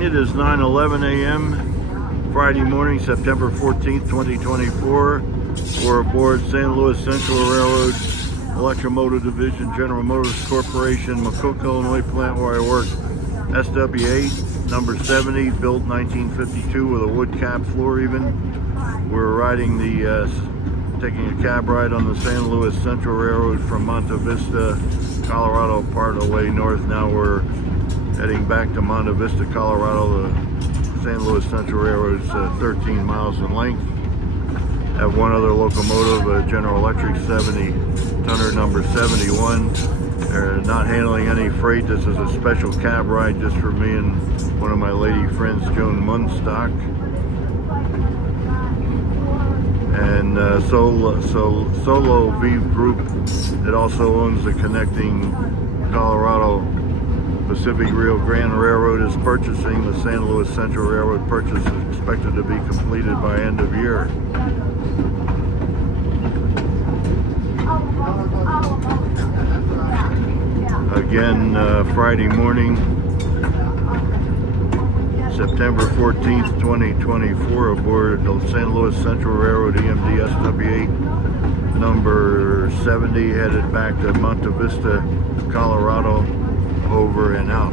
It is 9:11 a.m. Friday morning, September 14th, 2024. We're aboard St. Louis Central Railroad Electromotive Division, General Motors Corporation, McCook, Illinois plant where I work. SW8, number 70, built 1952 with a wood cap floor even. We're riding taking a cab ride on the St. Louis Central Railroad from Monte Vista, Colorado, part of the way north. Now we're heading back to Monte Vista, Colorado. The St. Louis Central Railroad is 13 miles in length. Have one other locomotive, a General Electric 70-tonner number 71. They're not handling any freight. This is a special cab ride just for me and one of my lady friends, Joan Munstock. And Solo V Group, that also owns the connecting Colorado Pacific Rio Grande Railroad, is purchasing the St. Louis Central Railroad. Purchase is expected to be completed by end of year. Again, Friday morning, September 14th, 2024, aboard the St. Louis Central Railroad EMD SW8, number 70, headed back to Monte Vista, Colorado, over and out.